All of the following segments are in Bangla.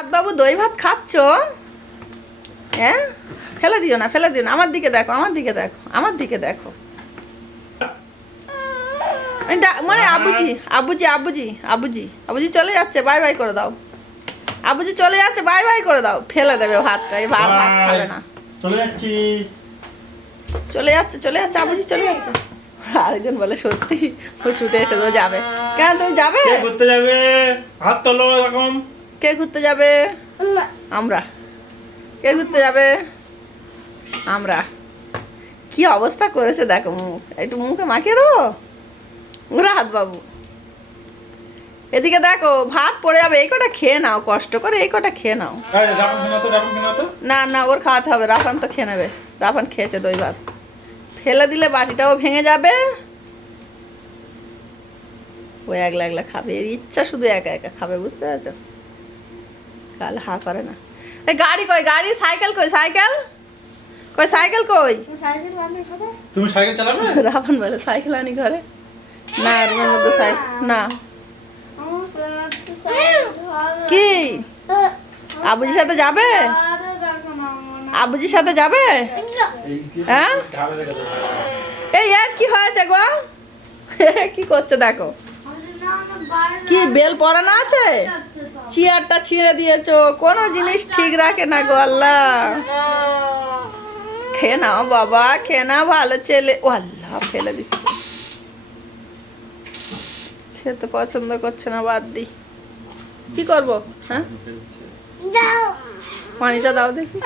ভাত বাবু দই ভাত খাচ্ছ? হ্যাঁ? ফেলে দিও না ফেলে দিও না। আমার দিকে দেখো আমার দিকে দেখো আমার দিকে দেখো। মানে আবুজি আবুজি আবুজি আবুজি। আবুজি চলে যাচ্ছে বাই বাই করে দাও। আবুজি চলে যাচ্ছে বাই বাই করে দাও। ফেলে দেবে ভাতটা এই ভাত ভাত খাবে না। চলে যাচ্ছি। চলে যাচ্ছে চলে যাচ্ছে আবুজি চলে যাচ্ছে। আরেকজন বলে সত্যি ও ছুটে এসে তো যাবে। কেন তুমি যাবে? ঘুরতে যাবে? হাত তোলো এরকম। কে ঘুরতে যাবে? আমরা। কে ঘুরতে যাবে? আমরা। কি অবস্থা করেছে দেখো মুখ। একটু মুখে মাখিয়ে দেবো? রাহাত বাবু। এদিকে দেখো ভাত পড়ে যাবে এই কটা খেয়ে নাও কষ্ট করে এই কটা খেয়ে নাও। না না ওর খাওয়াতে হবে রাফান তো খেয়ে নেবে। রাফান খেয়েছে দই ভাত। ফেলে দিলে বাটিটাও ভেঙে যাবে। ও একলা একলা খাবে এর ইচ্ছা শুধু একা একা খাবে বুঝতে পারছ? কাল হা করে না। এই গাড়ি কই? গাড়ি? সাইকেল কই? সাইকেল? কই সাইকেল কই? তুমি সাইকেল চালাবে? রাফান বলে সাইকেল আনি ঘরে? না রুমের মধ্যে সাইকেল না। কি? আবুজির সাথে যাবে? আবুজির সাথে যাবে? হ্যাঁ। এই আর কি হয়েছে গো? কি করছে দেখো। কি বেল পরানো আছে? চেয়ারটা ছিঁড়ে দিয়েছ। কোনো জিনিস ঠিক রাখে না গো আল্লাহ। খেয়ে নাও বাবা খেয়ে নাও ভালো ছেলে। ও আল্লাহ ফেলে দিচ্ছে। খেতে পছন্দ করছে না বাদ দি। কি করব? হ্যাঁ? পানিটা দাও দেখি।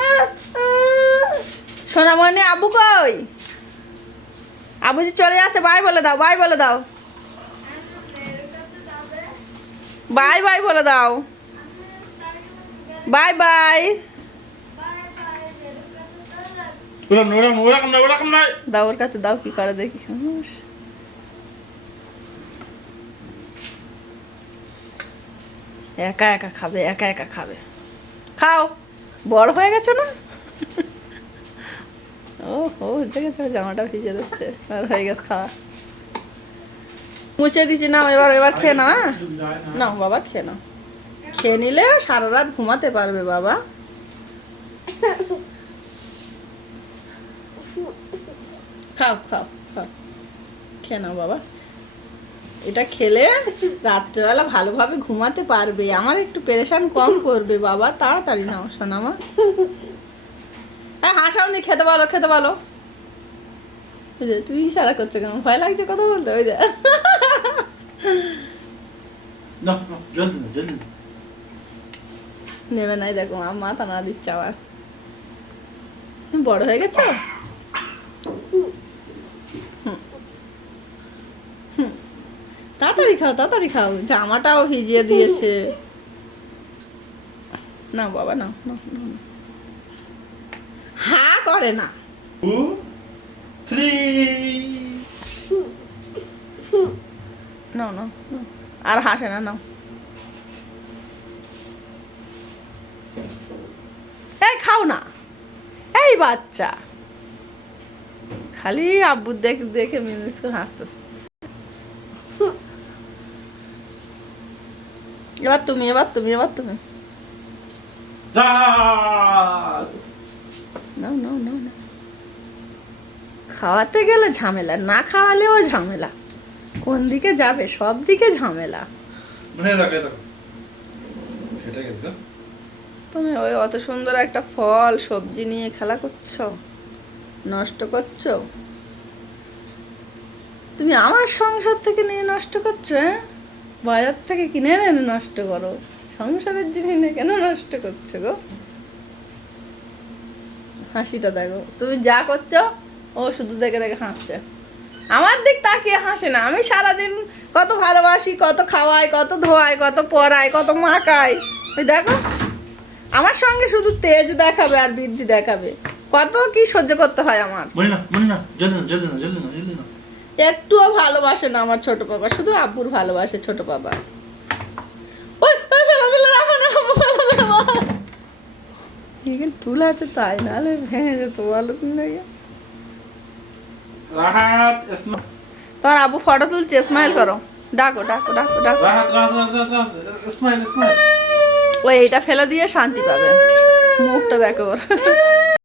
সোনামণি আবু কই? আবু যে চলে যাচ্ছে বাই বলে দাও বাই বলে দাও। বাই বাই বলে দাও। Bye bye. ওরকম না, ওরকম ওরকম না ওরকম নয় দাও ওর কাছে দাও কি করে দেখি। একা একা খাবে একা একা খাবে। খাও। বড় হয়ে গেছো না? ও হো দেখেছ জামাটা ভিজে দিচ্ছে। আর হয়ে গেছে খাওয়া। মুছে দিছি না এবার এবার খেয়ে নাও হ্যাঁ? না বাবা খেয়ে নাও। খেয়ে নিলে সারা রাত ঘুমাতে পারবে বাবা। খাও খাও খাও। খেয়ে নাও বাবা। এটা খেলে রাত্রেবেলা ভালোভাবে ঘুমাতে পারবে। আমার একটু পেরেশান কম করবে বাবা। তাড়াতাড়ি নাও সোনামা। হ্যাঁ হাসাও নি খেতে বলো খেতে বলো। ওই যে তুমি ইশারা করছ কেন? ভয় লাগছে কথা বলতে ওই যে। না না, না। নেবে নাই দেখো আমার মাথা না দিচ্ছে আবার বড় হয়ে গেছ। তাড়াতাড়ি খাও তাড়াতাড়ি খাও জামাটাও ভিজিয়ে দিয়েছে না বাবা না না না, না। হা করে না নাও নাও। আর হাসে না নাও এই, খাও না। এই বাচ্চা। খালি আব্বু দেখে দেখে মিমিস করে হাসতেছে। এবার তুমি এবার তুমি এবার তুমি। খাওয়াতে গেলে ঝামেলা, না খাওয়ালেও ঝামেলা। কোন দিকে যাবে, সব দিকে ঝামেলা। মানে তুমি ওই অত সুন্দর একটা ফল, সবজি নিয়ে খেলা করছ? নষ্ট করছ? তুমি আমার সংসার থেকে নিয়ে নষ্ট করছ হ্যাঁ? বাজার থেকে কিনে এনে নষ্ট করো। সংসারের জিনিস নিয়ে কেন নষ্ট করছ গো? হাসিটা দেখো। তুমি যা করছ, ও শুধু দেখে দেখে হাসছে। আমার দিক তাকিয়ে হাসে না। আমি সারাদিন কত ভালোবাসি, কত খাওয়াই, কত ধোয়াই, কত পড়াই কত মাকাই দেখো। আমার সঙ্গে শুধু তেজ দেখাবে আর বৃদ্ধি দেখাবে। কত কি সহ্য করতে হয় আমার। মনে না মনে না জলদি না জলদি না জলদি না জলদি না। একটুও ভালোবাসে না আমার ছোট বাবা শুধু আব্বুর ভালোবাসে ছোট বাবা। ওই ওই ফেলে দিলে রাখো না ফেলে দিলে বাবা। এখানে টুল আছে তাই নাহলে ভেঙে যেত ভালো তুমি দেখে রাহাত তোমার আব্বু ফটো তুলছে স্মাইল করো। ডাকো ডাকো ডাকো ডাকো। রাহাত রাহাত রাহাত ইসমাইল ইসমাইল ও এটা ফেলে দিয়ে শান্তি পাবে। মুখটা দেখো